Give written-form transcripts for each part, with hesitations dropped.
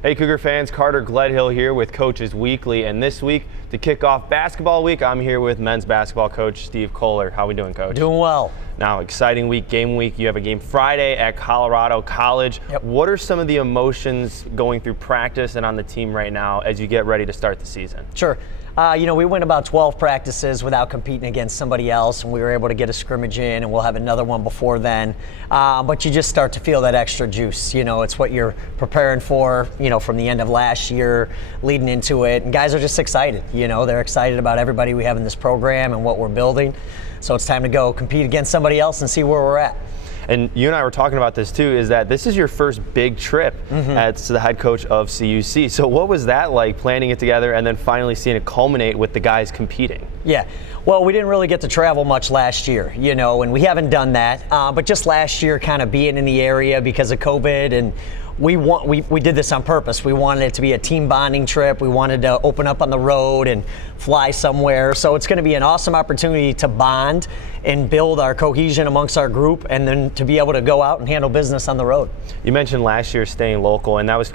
Hey Cougar fans, Carter Gledhill here with Coaches Weekly, and this week to kick off basketball week, I'm here with men's basketball coach Steve Kohler. How we doing, Coach? Doing well. Now, exciting week, game week. You have a game Friday at Colorado College. Yep. What are some of the emotions going through practice and on the team right now as you get ready to start the season? Sure. We went about 12 practices without competing against somebody else, and we were able to get a scrimmage in, and we'll have another one before then. But you just start to feel that extra juice. It's what you're preparing for, from the end of last year leading into it. And guys are just excited. They're excited about everybody we have in this program and what we're building. So it's time to go compete against somebody else and see where we're at. And you and I were talking about this too, is that this is your first big trip as the head coach of CUC. So what was that like, planning it together and then finally seeing it culminate with the guys competing? Yeah, well, we didn't really get to travel much last year, and we haven't done that. But just last year kind of being in the area because of COVID, and we did this on purpose. We wanted it to be a team bonding trip. We wanted to open up on the road and fly somewhere. So it's going to be an awesome opportunity to bond and build our cohesion amongst our group, and then to be able to go out and handle business on the road. You mentioned last year staying local, and that was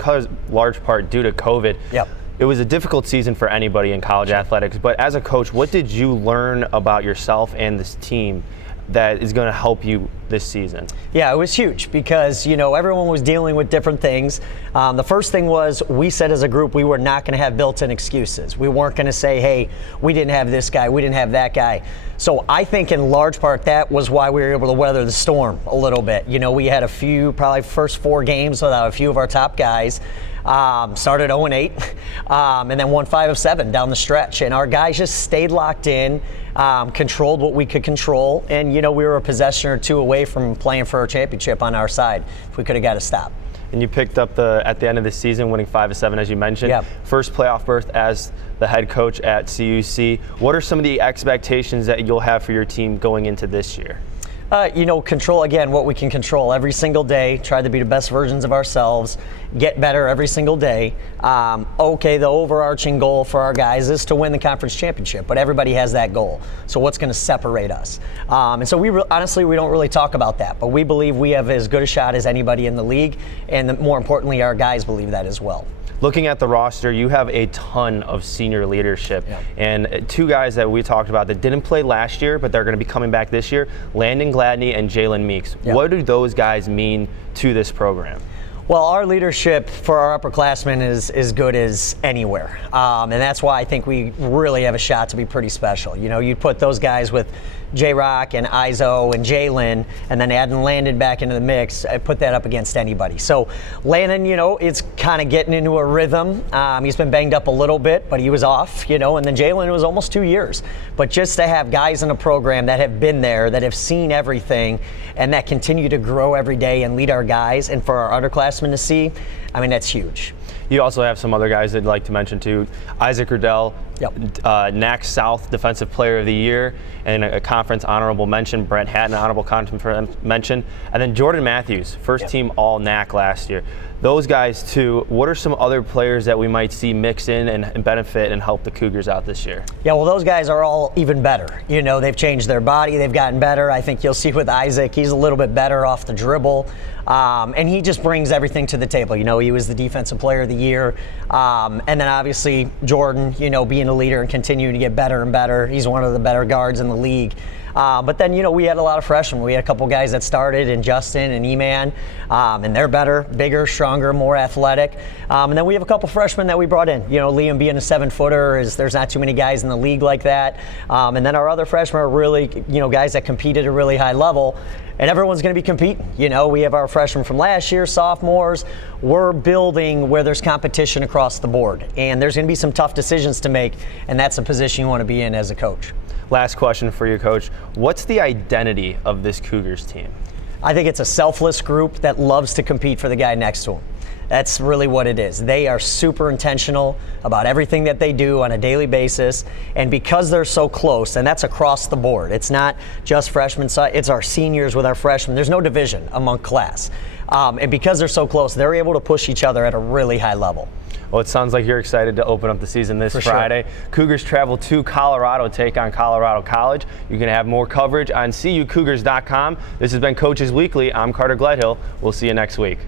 large part due to COVID. Yep. It was a difficult season for anybody in college athletics, but as a coach, what did you learn about yourself and this team that is going to help you this season? Yeah, it was huge because, everyone was dealing with different things. The first thing was we said as a group we were not going to have built-in excuses. We weren't going to say, hey, we didn't have this guy, we didn't have that guy. So I think in large part that was why we were able to weather the storm a little bit. We had probably first 4 games without a few of our top guys. Started 0-8 and then won 5 of 7 down the stretch. And our guys just stayed locked in, controlled what we could control. And, we were a possession or two away from playing for a championship on our side if we could have got a stop. And you picked up at the end of the season, winning 5 of 7, as you mentioned. Yep. First playoff berth as the head coach at CUC. What are some of the expectations that you'll have for your team going into this year? Control, again, what we can control every single day, try to be the best versions of ourselves, get better every single day. The overarching goal for our guys is to win the conference championship, but everybody has that goal. So what's going to separate us? And so honestly, we don't really talk about that, but we believe we have as good a shot as anybody in the league, and more importantly, our guys believe that as well. Looking at the roster, you have a ton of senior leadership. Yeah. And 2 guys that we talked about that didn't play last year, but they're going to be coming back this year, Landon Gladney and Jalen Meeks. Yeah. What do those guys mean to this program? Well, our leadership for our upperclassmen is as good as anywhere. And that's why I think we really have a shot to be pretty special. You put those guys with J-Rock and Izo and Jalen, and then adding Landon back into the mix, I put that up against anybody. So Landon, it's kind of getting into a rhythm. He's been banged up a little bit, but he was off, and then Jalen, it was almost 2 years. But just to have guys in a program that have been there, that have seen everything, and that continue to grow every day and lead our guys, and for our underclassmen to see, that's huge. You also have some other guys I'd like to mention too. Isaac Riddell, Yep. NAC South Defensive Player of the Year, and a conference honorable mention. Brent Hatton, honorable conference mention. And then Jordan Matthews, first team all NAC last year. Those guys too, what are some other players that we might see mix in and benefit and help the Cougars out this year? Yeah, well, those guys are all even better. They've changed their body, they've gotten better. I think you'll see with Isaac, he's a little bit better off the dribble. And he just brings everything to the table. He was the Defensive Player of the Year. And then obviously Jordan, being a leader and continuing to get better and better. He's one of the better guards in the league. But then, we had a lot of freshmen. We had a couple guys that started, and Justin and E-Man, and they're better, bigger, stronger, more athletic. And then we have a couple freshmen that we brought in. Liam being a 7-footer, there's not too many guys in the league like that. And then our other freshmen are really, guys that compete at a really high level. And everyone's going to be competing. We have our freshmen from last year, sophomores. We're building where there's competition across the board. And there's going to be some tough decisions to make, and that's a position you want to be in as a coach. Last question for you, Coach. What's the identity of this Cougars team? I think it's a selfless group that loves to compete for the guy next to them. That's really what it is. They are super intentional about everything that they do on a daily basis, and because they're so close, and that's across the board, it's not just freshmen, it's our seniors with our freshmen. There's no division among class. And because they're so close, they're able to push each other at a really high level. Well, it sounds like you're excited to open up the season this Friday. Sure. Cougars travel to Colorado, take on Colorado College. You're going to have more coverage on CUCougars.com. This has been Coaches Weekly. I'm Carter Gledhill. We'll see you next week.